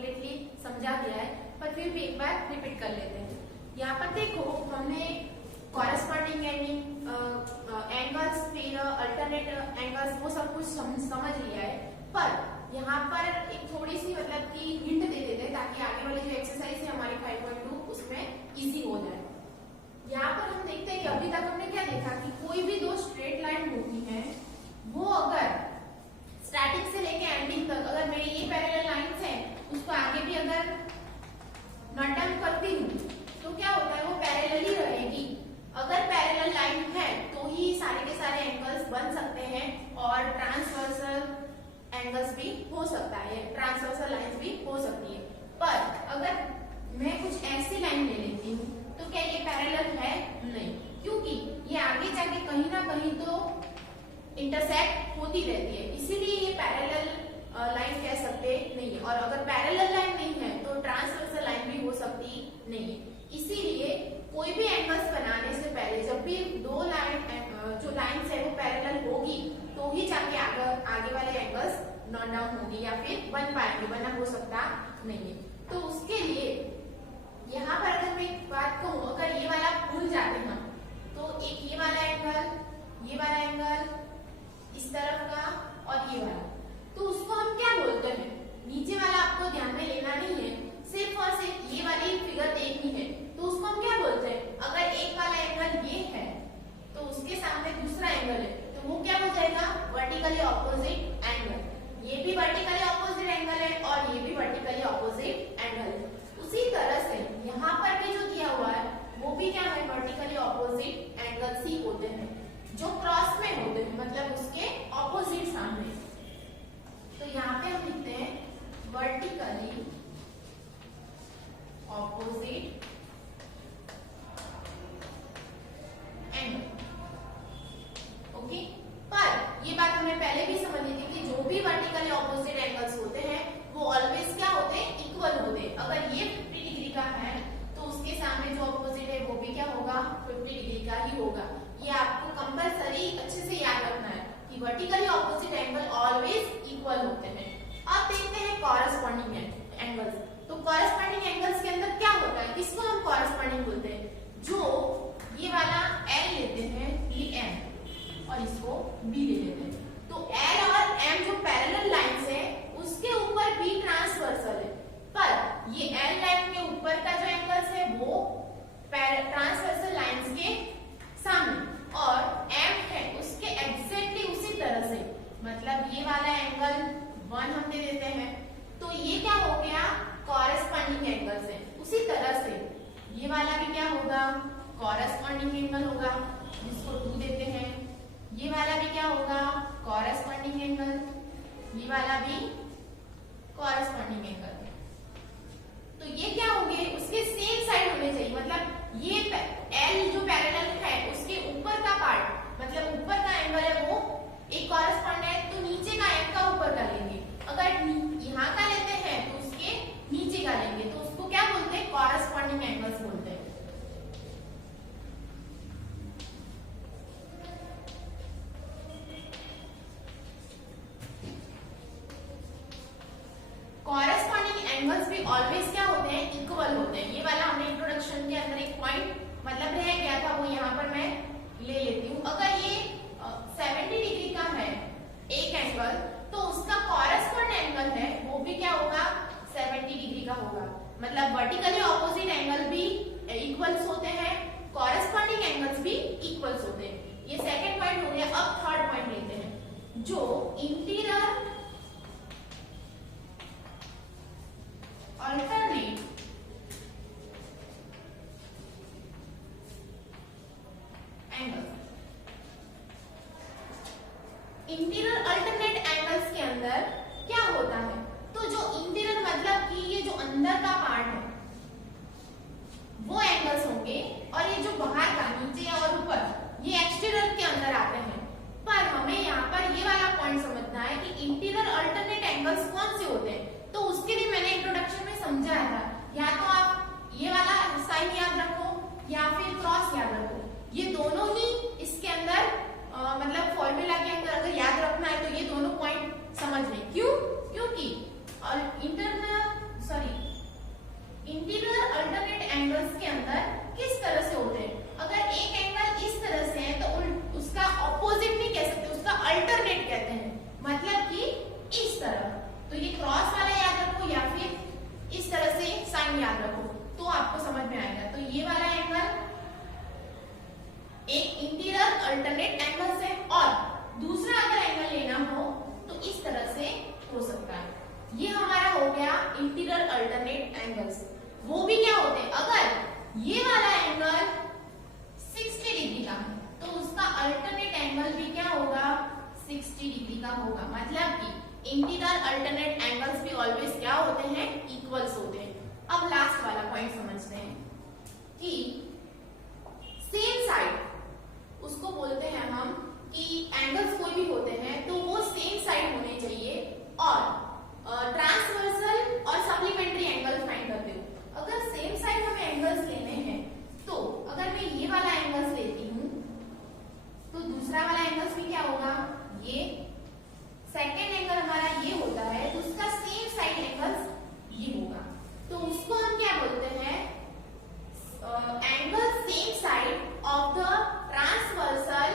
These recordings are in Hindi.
कंप्लीटली समझा दिया है, पर फिर भी एक बार रिपीट कर लेते हैं। यहाँ पर देखो हमने कॉरेस्पॉन्डिंग एंगल्स, फिर अल्टरनेट एंगल्स, वो सब कुछ समझ लिया है। पर यहाँ पर एक थोड़ी सी मतलब कि हिंट दे देते हैं ताकि आगे वाली जो एक्सरसाइज है हमारी 5.2 उसमें इजी हो जाए। यहाँ पर हम देखते हैं कि अभी तक हमने क्या देखा कि कोई भी दो स्ट्रेट लाइन होती है, वो अगर स्टार्टिंग से लेके एंडिंग तक अगर मेरी ये पैरेलल लाइंस है, उसको आगे भी अगर नोट डाउन करती हूँ तो क्या होता है, वो पैरेलल ही रहेगी। अगर पैरेलल लाइन है तो ही सारे के सारे एंगल्स बन सकते हैं और ट्रांसवर्सल एंगल्स भी हो सकता है, ट्रांसवर्सल लाइंस भी हो सकती है। पर अगर मैं कुछ ऐसी लाइन ले लेती हूँ तो क्या ये पैरेलल है? नहीं, क्योंकि ये आगे जाके कहीं ना कहीं तो इंटरसेक्ट होती रहती है, इसीलिए ये पैरेलल लाइन कह सकते नहीं है। और अगर पैरेलल लाइन नहीं है तो ट्रांसवर्सल लाइन भी हो सकती नहीं है। इसीलिए कोई भी एंगल्स बनाने से पहले जब भी दो लाइन जो लाइंस है वो पैरेलल होगी तो ही जाके आगे वाले एंगल्स नोट डाउन होंगे या फिर बन पाएंगे, वरना हो सकता नहीं है। तो उसके लिए यहाँ पर अगर मैं एक बात कहूँ, अगर ये वाला भूल जाते हैं तो एक ये वाला एंगल इस तरफ का और ये वाला, तो उसको हम क्या बोलते हैं? नीचे वाला आपको ध्यान में लेना नहीं है, सिर्फ और सिर्फ ये वाली फिगर देखनी है। तो उसको हम क्या बोलते हैं? अगर एक वाला एंगल ये है तो उसके सामने दूसरा एंगल है तो वो क्या हो जाएगा? Vertically opposite angle. ये भी वर्टिकली ऑपोजिट एंगल है और ये भी वर्टिकली ऑपोजिट एंगल है। उसी तरह से यहाँ पर भी जो दिया हुआ है वो भी क्या है? वर्टिकली ऑपोजिट एंगल्स ही होते हैं जो क्रॉस में होते हैं, मतलब उसके ऑपोजिट सामने। तो यहाँ पे हम लिखते हैं वर्टिकली ऑपोजिट एंगल। ओके, पर ये बात हमने पहले भी समझ ली थी कि जो भी वर्टिकली ऑपोजिट एंगल्स होते हैं वो ऑलवेज क्या होते हैं? इक्वल होते हैं। अगर ये 50 डिग्री का है तो उसके सामने जो ऑपोजिट है वो भी क्या होगा? 50 डिग्री का ही होगा। ये आपको कंपल्सरी अच्छे से याद रखना है कि vertically opposite angle always equal होते हैं। अब देखते हैं कॉरेस्पॉन्डिंग एंगल्स। तो कॉरेस्पॉन्डिंग एंगल्स के अंदर क्या होता है? किसको हम कॉरेस्पॉन्डिंग बोलते हैं? जो ये वाला L लेते हैं, ये M, और इसको B ले लेते हैं। तो L और M जो पैरेलल लाइंस है उसके ऊपर B ट्रांसवर्सल है, पर ये L लाइन के ऊपर का जो एंगल्स है वो ट्रांसवर्सल लाइंस के सामने, और M है उसके एग्जैक्टली उसी तरह से, मतलब ये वाला एंगल 1 हम दे देते हैं तो ये क्या हो गया? कॉरेस्पॉन्डिंग एंगल्स है। उसी तरह से ये वाला भी क्या होगा? कॉरेस्पॉन्डिंग एंगल होगा, जिसको 2 देते हैं। ये वाला भी क्या होगा? Corresponding angle. ये वाला भी कॉरेस्पॉन्डिंग एंगल। तो ये क्या होंगे? उसके सेम साइड होने चाहिए, मतलब ये L जो पैरेलल है उसके ऊपर का पार्ट, मतलब ऊपर का एंगल है वो एक कॉरेस्पॉन्ड है तो नीचे का M का ऊपर का लेंगे। अगर यहाँ का लेते हैं तो उसके नीचे का लेंगे, तो उसको क्या बोलते हैं? कॉरेस्पॉन्डिंग एंगल्स बोलते हैं। कॉरेस्पॉन्डिंग एंगल्स भी ऑलवेज क्या होते हैं? इक्वल होते हैं। ये वाला हमने इंट्रोडक्शन के अंदर एक पॉइंट मतलब रह गया था, वो यहाँ पर मैं ले लेती हूँ। अगर ये 70 डिग्री का है एक एंगल तो उसका कॉरेस्पॉन्ड एंगल है वो भी क्या होगा? 70 डिग्री का होगा। मतलब वर्टिकली ऑपोजिट एंगल भी इक्वल्स होते हैं, कॉरेस्पॉन्डिंग एंगल्स भी इक्वल्स होते हैं। ये सेकंड पॉइंट हो गया। अब थर्ड पॉइंट लेते हैं, जो interior alternate angle. Interior alternate angles के अंदर क्या होता है? तो जो इंटीरियर मतलब कि ये जो अंदर का पार्ट है वो एंगल्स होंगे, और ये जो बाहर का नीचे और ऊपर ये एक्सटीरियर के अंदर आते हैं। पर हमें यहाँ पर ये वाला पॉइंट समझना है कि इंटीरियर अल्टरनेट एंगल्स कौन से होते हैं। तो उसके लिए मैंने इंट्रोडक्शन में समझाया था, या तो आप ये वाला साइन याद रखो या फिर क्रॉस याद रखो, ये दोनों ही इसके अंदर मतलब फॉर्मूला के अंदर अगर याद रखना है तो ये दोनों पॉइंट समझ लें। क्यों? क्योंकि एक इंटीरियर अल्टरनेट एंगल्स है और दूसरा अगर एंगल लेना हो तो इस तरह से हो सकता है। ये हमारा हो गया इंटीरियर अल्टरनेट एंगल्स। वो भी क्या होते हैं, अगर ये वाला एंगल 60 डिग्री का है तो उसका अल्टरनेट एंगल भी क्या होगा, 60 डिग्री का होगा। मतलब कि इंटीरियर अल्टरनेट एंगल्स भी ऑलवेज क्या होते हैं, इक्वल्स होते हैं। अब लास्ट वाला पॉइंट समझते हैं कि सेम साइड उसको बोलते हैं हम कि एंगल्स कोई भी होते हैं तो वो सेम साइड होने चाहिए और ट्रांसवर्सल और सप्लीमेंट्री एंगल फाइंड करते हो। अगर सेम साइड हमें एंगल्स लेने हैं तो अगर मैं ये वाला एंगल्स लेती हूँ तो दूसरा वाला एंगल्स भी क्या होगा, ये सेकेंड एंगल हमारा ये होता है तो उसका सेम साइड एंगल्स ये होगा। तो उसको हम क्या बोलते हैं, angle same side of the transversal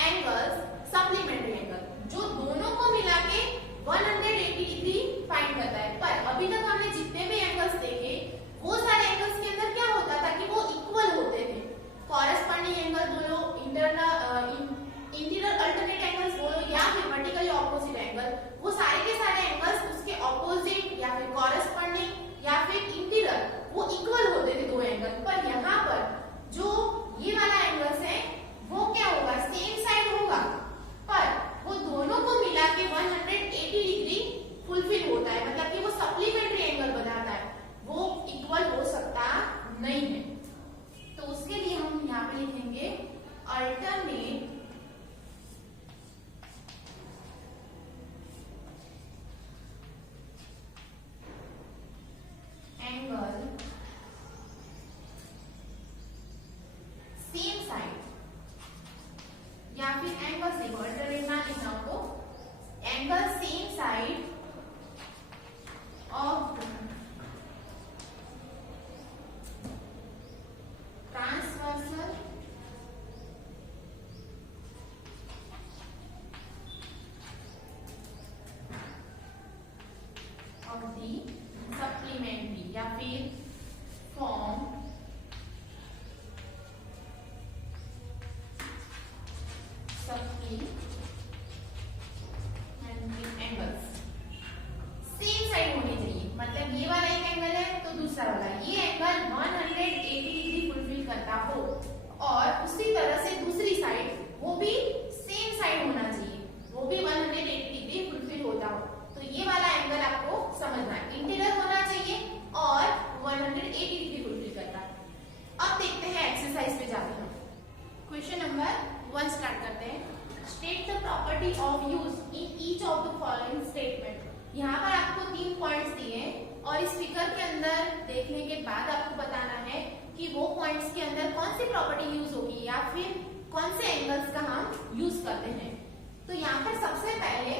angles supplementary angle, जो दोनों को मिला के 180 डिग्री फाइंड करता है। पर अभी तक हमने जितने भी एंगल्स देखे वो सारे एंगल्स के अंदर क्या होता था कि वो इक्वल होते थे। कॉरेस्पॉन्डिंग एंगल बोलो, इंटीरियर अल्टरनेट एंगल्स बोलो या फिर वर्टिकली ऑपोजिट एंगल, वो सारे के सारे एंगल्स उसके ऑपोजिट या फिर कॉरेस्पॉन्डिंग या फिर इंटीरियर वो इक्वल होते थे दो एंगल। पर यहाँ पर जो ये वाला एंगल्स है वो क्या होगा, सेम साइड होगा पर वो दोनों को मिला के 180 डिग्री फुलफिल होता है। मतलब कि वो सप्लीमेंट्री एंगल बनाता है, वो इक्वल हो सकता नहीं है। तो उसके लिए हम यहाँ पे लिखेंगे अल्टरनेट एंगल सेम साइड, या फिर एंगल से अल्टरनेट ना लिखना हो तो angle same side of transversal of the supplementary या फिर फॉर्म एंगल्स सेम साइड होनी चाहिए। मतलब ये वाला एक एंगल है तो दूसरा वाला ये एंगल 180 डिग्री फुलफिल करता हो और उसी तरह से दूसरी साइड वो भी सेम साइड होना चाहिए, वो भी 180 डिग्री फुलफिल होता हो। तो ये वाला एंगल आपको समझना है, इंटीरियर होना चाहिए और 180 डिग्री फुलफिल करता है। अब देखते हैं एक्सरसाइज पे जाते हैं। क्वेश्चन नंबर 1 स्टार्ट करते हैं। State the property of use in each of the following statement. यहाँ पर आपको 3 पॉइंट्स दिए हैं और इस फिगर के अंदर देखने के बाद आपको बताना है कि वो पॉइंट्स के अंदर कौन सी प्रॉपर्टी यूज होगी या फिर कौन से एंगल्स का हम यूज करते हैं। तो यहाँ पर सबसे पहले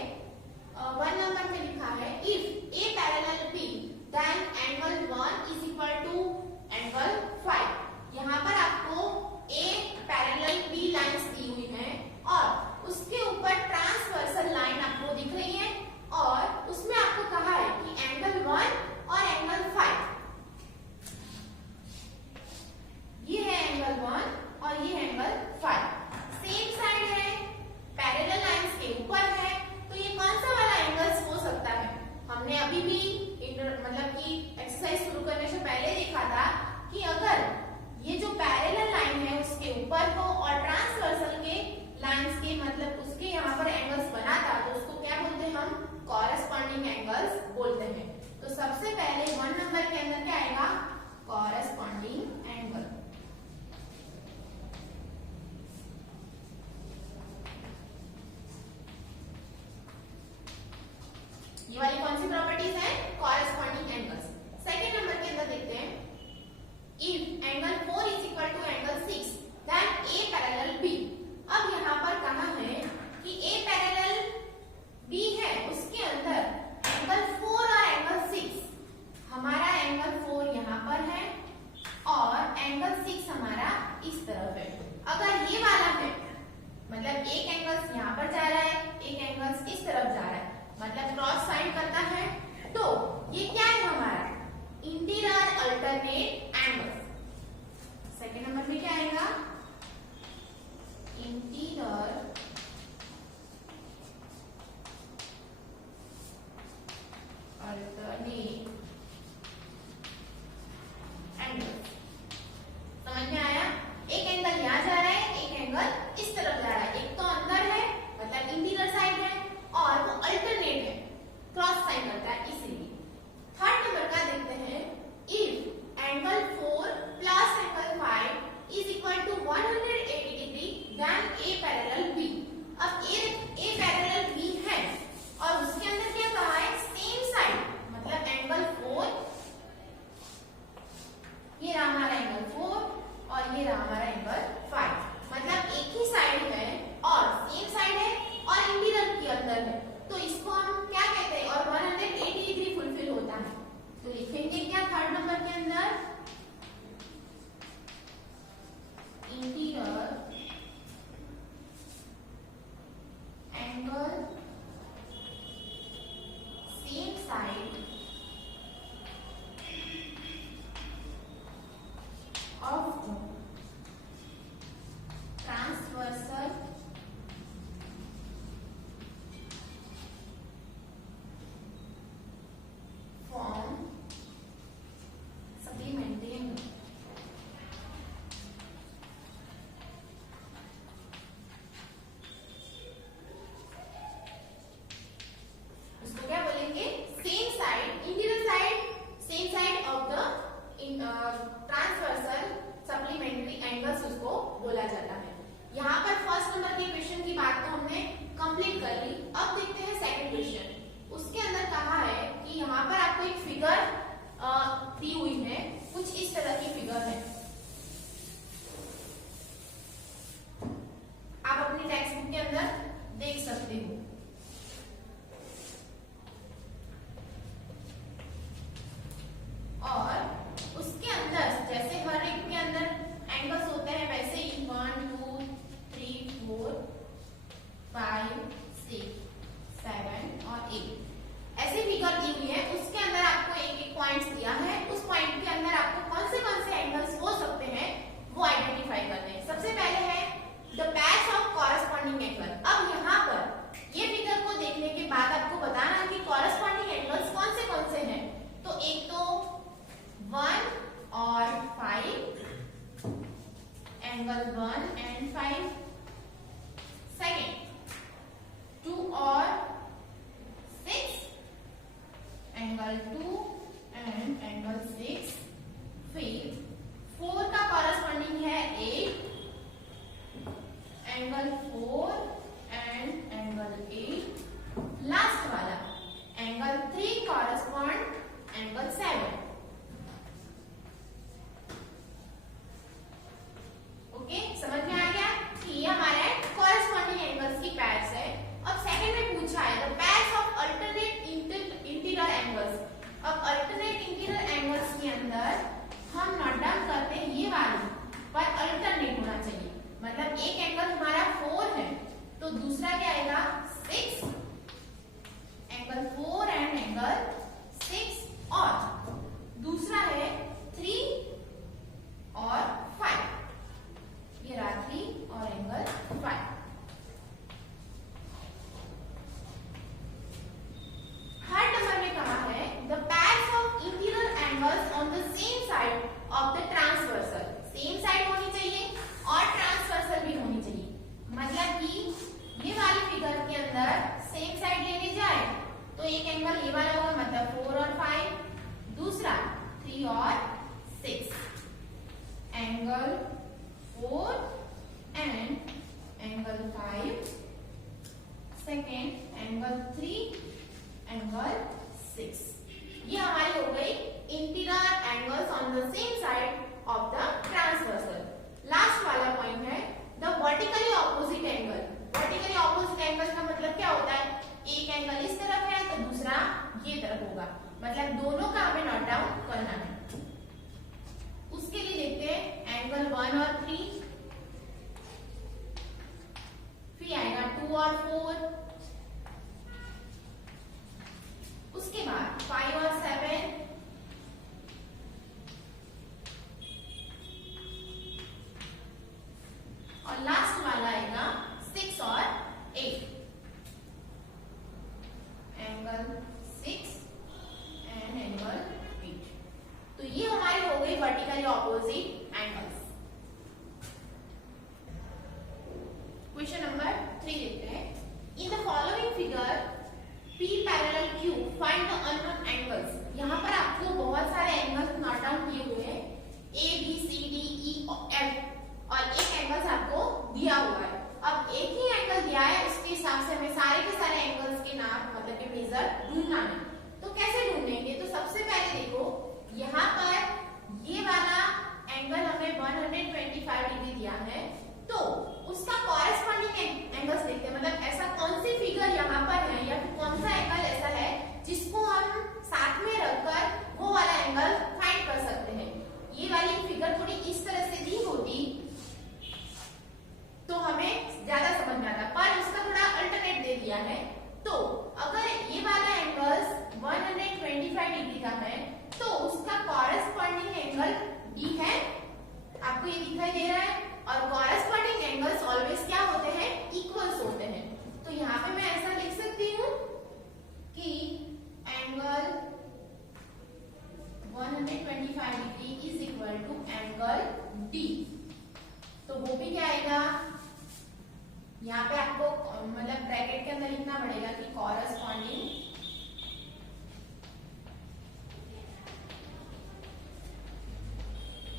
1 नंबर में लिखा है if A parallel B then angle 1 is equal to angle 5। यहाँ पर आपको ए पैरेलल बी लाइंस दी हुई है और उसके ऊपर ट्रांसवर्सल लाइन आपको दिख रही है और उसमें आपको कहा है कि एंगल 1 और एंगल 5, ये है एंगल 1 और ये एंगल 5, सेम साइड है, पैरेलल लाइंस के ऊपर है। तो ये कौन सा वाला एंगल्स हो सकता है, हमने अभी भी मतलब कि एक्सरसाइज शुरू करने से पहले देखा था कि अगर ये जो पैरेलल लाइन है उसके ऊपर हो और ट्रांसवर्सल के लाइंस के मतलब उसके यहाँ पर एंगल्स बनाता तो उसको क्या बोलते हैं, हम कॉरेस्पॉन्डिंग एंगल्स बोलते हैं। तो सबसे पहले 1 नंबर के अंदर क्या आएगा, कॉरेस्पॉन्डिंग एंगल। ये वाली कौन सी प्रॉपर्टीज है, कॉरेस्पॉन्डिंग एंगल्स। सेकेंड नंबर के अंदर देखते हैं if angle 4 is equal to angle 6 then A parallel B. अब यहाँ पर कहा है कि ए पैरेलल बी है उसके अंदर एंगल 4 और एंगल 6, हमारा एंगल 4 यहाँ पर है और एंगल 6 हमारा इस तरफ है। अगर ये वाला है मतलब एक एंगल यहाँ पर जा रहा है, एक एंगल इस तरफ जा रहा है, मतलब क्रॉस साइड करता है, तो ये क्या है हमारा interior alternate angles. Second number में क्या आएगा, ट्रांसवर्सल फॉर्म सप्लीमेंट्री एंगल। इसको क्या बोलेंगे? Same side, interior side, same side of the transversal supplementary angles उसको बोला जाता है। यहाँ पर फर्स्ट नंबर के क्वेश्चन की बात तो हमने कंप्लीट कर ली। अब देखते हैं सेकंड क्वेश्चन। उसके अंदर कहा है कि यहाँ पर आपको एक फिगर दी हुई है, कुछ इस तरह की फिगर है। आप अपनी टेक्स्ट बुक के अंदर देख सकते हो। और उसके अंदर जैसे हर एक के अंदर एंगल्स होते हैं वैसे ही 1 2 3 4 5 6 7 और 8 ऐसी फिगर दी हुई है। उसके अंदर आपको एक एक पॉइंट्स दिया है। उस पॉइंट के अंदर आपको कौन से एंगल्स हो सकते हैं वो आइडेंटिफाई करने हैं। सबसे पहले है the patch of corresponding angle. अब यहाँ पर ये फिगर को देखने के बाद आपको बताना है कि कॉरेस्पॉन्डिंग एंगल्स कौन से हैं। तो एक तो 1 और 5, एंगल 1 एंड 5। सेकेंड 2 और 6, एंगल 2 एंड एंगल 6। फिर 4 का कॉरेस्पॉन्डिंग है 8, एंगल 4 एंड एंगल 8। लास्ट वाला एंगल 3 कॉरेस्पॉन्ड एंगल 7। ओके, समझ में आ गया कि ये हमारे कॉरेस्पॉन्डिंग एंगल्स की पैच है। अब सेकंड में पूछा है the patch of alternate interior angles. अब अल्टरनेट इंटीरियर एंगल्स के अंदर हम नोट डाउन करते हैं ये वाली पर अल्टरनेट होना चाहिए। मतलब एक एंगल हमारा 4 है तो दूसरा क्या आएगा 6, एंगल 4 एंड एंगल 6। और दूसरा है 3 और 5, ये रहा 3 और एंगल 5। थर्ड नंबर में कहा है the patch of interior angles on the same side of the transversal. Same side होनी चाहिए और ट्रांसवर्सल भी होनी चाहिए। मतलब कि ये वाली फिगर के अंदर सेम साइड लेने जाए तो एक एंगल ये वाला होगा, मतलब 4 और 5, दूसरा 3 और 6, angle 4 and angle 5। Second angle 3 angle 6। ये हमारी हो गई interior angles on the same side of the transversal. Last वाला पॉइंट है the vertically opposite angle. Vertically opposite angle का मतलब क्या होता है? एक एंगल इस तरफ है तो दूसरा ये तरफ होगा, मतलब दोनों का हमें नोट डाउन करना है। उसके लिए देखते हैं एंगल 1 और 3, फिर आएगा 2 और 4, उसके बाद 5 और 7, और लास्ट वाला आएगा 6 और 8, एंगल 6 एंड एंगल 8। तो ये हमारी हो गई vertically opposite angles. Question number 3 देखते हैं। In the following figure P parallel Q find the unknown angles. यहाँ पर आपको बहुत सारे एंगल्स नोट डाउन किए हुए हैं, A B C D E F, और एक एंगल्स आपको दिया हुआ है। अब एक ही एंगल दिया है, उसके हिसाब से हमें सारे के सारे एंगल्स के नाम मतलब के मेजर ढूंढना है। तो कैसे ढूंढेंगे? तो सबसे पहले देखो यहाँ पर ये वाला एंगल हमें 125 डिग्री दिया है, तो उसका कॉरेस्पॉन्डिंग एंगल्स देखते हैं। मतलब ऐसा कौन सी फिगर यहाँ पर है या फिर कौन सा एंगल ऐसा है जिसको हम साथ में रखकर वो वाला एंगल फाइंड कर सकते हैं। ये वाली फिगर थोड़ी इस तरह से दी होती तो हमें ज्यादा समझ में आता, पर उसका थोड़ा अल्टरनेट दे दिया है। तो अगर ये वाला एंगल 125 डिग्री का है तो उसका कॉरेस्पॉन्डिंग एंगल D है, आपको ये दिखाई दे रहा है। और कॉरेस्पॉन्डिंग एंगल्स ऑलवेज क्या जाएगा, यहाँ पे आपको मतलब ब्रैकेट के अंदर लिखना पड़ेगा कि कॉरस्पॉन्डिंग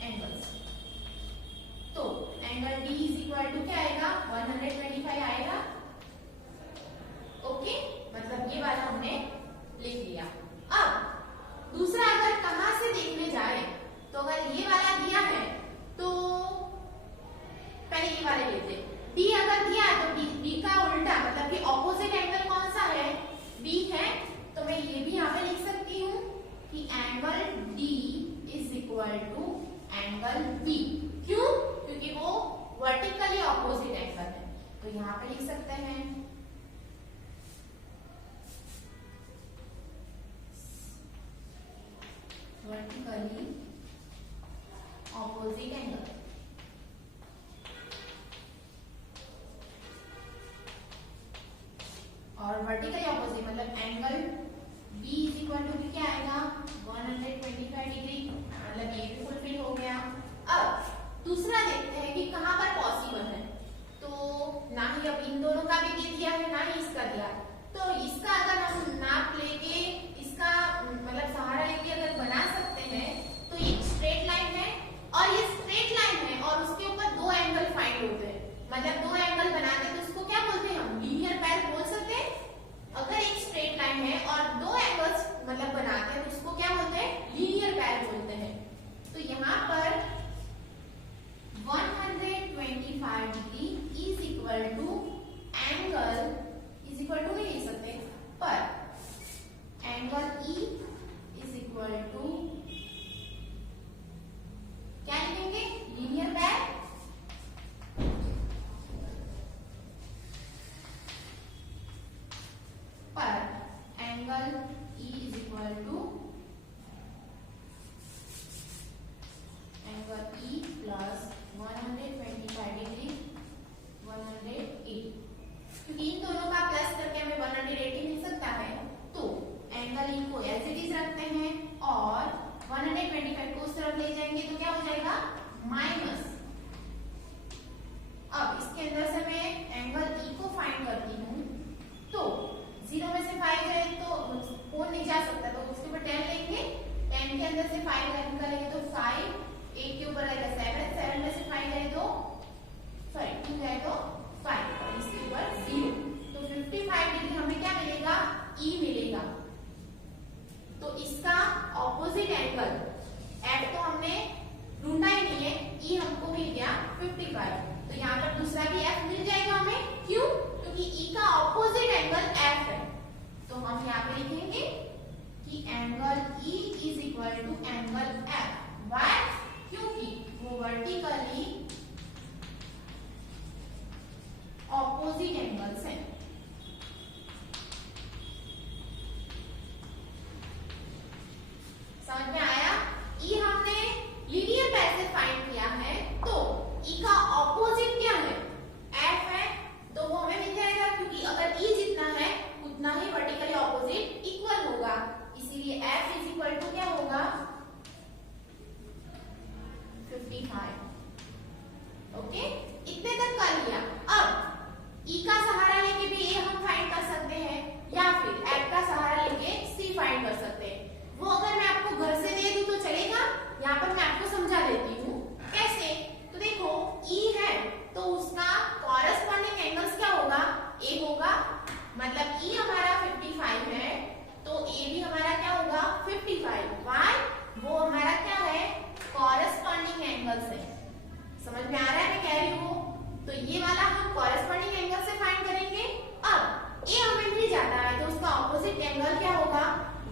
एंगल्स। तो angle D is equal to क्या आएगा, 125 आएगा। ओके, मतलब ये वाला हमने लिख लिया। अब दूसरा अगर कहां से देखने जाए, तो अगर ये वाला दिया है तो पहले ये वाला लेते हैं। D अगर दिया है तो D का उल्टा मतलब कि ऑपोजिट एंगल कौन सा है, B है। तो मैं ये भी यहाँ पे लिख सकती हूँ कि angle D is equal to angle B। क्यों? क्योंकि वो वर्टिकली ऑपोजिट एंगल है। तो यहाँ पे लिख सकते हैं वर्टिकली ऑपोजिट एंगल। और वर्टिकली ऑपोजिट मतलब angle B is equal to क्या आएगा, 125 डिग्री। मतलब ये भी फुलफिल हो गया। अब दूसरा देखते हैं कि कहां पर पॉसिबल है। तो ना ही अब इन दोनों का भी दे दिया है, ना ही इसका दिया। तो इसका अगर हम नाप लेके इसका मतलब सहारा लेके अगर बना सकते हैं, तो ये स्ट्रेट लाइन है और ये स्ट्रेट लाइन है और उसके ऊपर दो एंगल फाइंड होते हैं। मतलब दो एंगल बनाते हैं तो उसको क्या बोलते हैं हम, लीनियर पैर बोल सकते हैं। अगर एक स्ट्रेट लाइन है और दो एंगल्स मतलब बनाते हैं तो उसको क्या बोलते हैं, लीनियर पैर बोलते हैं। तो यहाँ पर 125 degree is equal to angle is equal to नहीं लिख सकते, पर angle E is equal to क्या लिखेंगे, लीनियर पैर। पर angle E is equal to angle E plus 125 degree 180। क्योंकि इन दोनों का प्लस करके हमें 180 मिल सकता है, तो एंगल E को एज इट इज रखते हैं और 125 को उस तरफ ले जाएंगे तो क्या हो जाएगा, माइनस। अब इसके अंदर से मैं एंगल E को फाइंड करती हूँ, तो 0 में से 5 है तो 4 नहीं जा सकता, तो उसके ऊपर 10 लेंगे। 10 के अंदर से 5 निकालेंगे तो 5, 8 के ऊपर आएगा 7, 7 में से 5 जाए तो 2 जाए तो 5 और इसके ऊपर 0। तो 55 डिग्री हमें क्या मिलेगा, E मिलेगा। तो इसका ऑपोजिट एंगल F तो हमने ढूंढा ही नहीं है, E हमको मिल गया 55। तो यहाँ पर दूसरा भी F मिल जाएगा हमें। क्यों? क्योंकि E का ऑपोजिट एंगल F है। तो हम यहाँ पे लिखेंगे कि angle E is equal to angle F। Why? क्योंकि वो वर्टिकली ऑपोजिट एंगल्स हैं। समझ में आया? E हमने लीनियर पैर से फाइंड किया है, तो E का ऑपोजिट क्या है, F है। तो वो हमें मिल जाएगा, क्योंकि अगर E जितना है उतना ही वर्टिकली ऑपोजिट इक्वल होगा। इसीलिए F इज इक्वल टू क्या होगा, 55। ओके, इतने तक कर लिया। अब E का सहारा लेके भी A हम फाइंड कर सकते हैं, या फिर F का सहारा लेके C फाइंड कर सकते हैं। वो अगर मैं आपको घर से दे दूं तो चलेगा, यहाँ पर मैं आपको समझा देती हूँ कैसे। तो देखो E है तो उसका कॉरस्पॉन्डिंग एंगल्स क्या होगा, A होगा। मतलब E हमारा 55 है तो A भी हमारा क्या होगा, 55। Why? वो हमारा क्या है, कॉरस्पॉन्डिंग एंगल्स है। समझ में आ रहा है मैं कह रही हूँ? तो ये वाला हम कॉरस्पॉन्डिंग एंगल से फाइंड करेंगे। अब A हमें मिल जाता है तो उसका ऑपोजिट एंगल क्या होगा,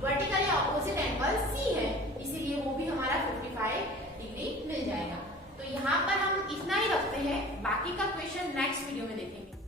वर्टिकली ऑपोजिट एंगल C है, इसीलिए वो भी हमारा 55 डिग्री मिल जाएगा। तो यहाँ पर हम इतना ही रखते हैं, बाकी का क्वेश्चन नेक्स्ट वीडियो में देखेंगे।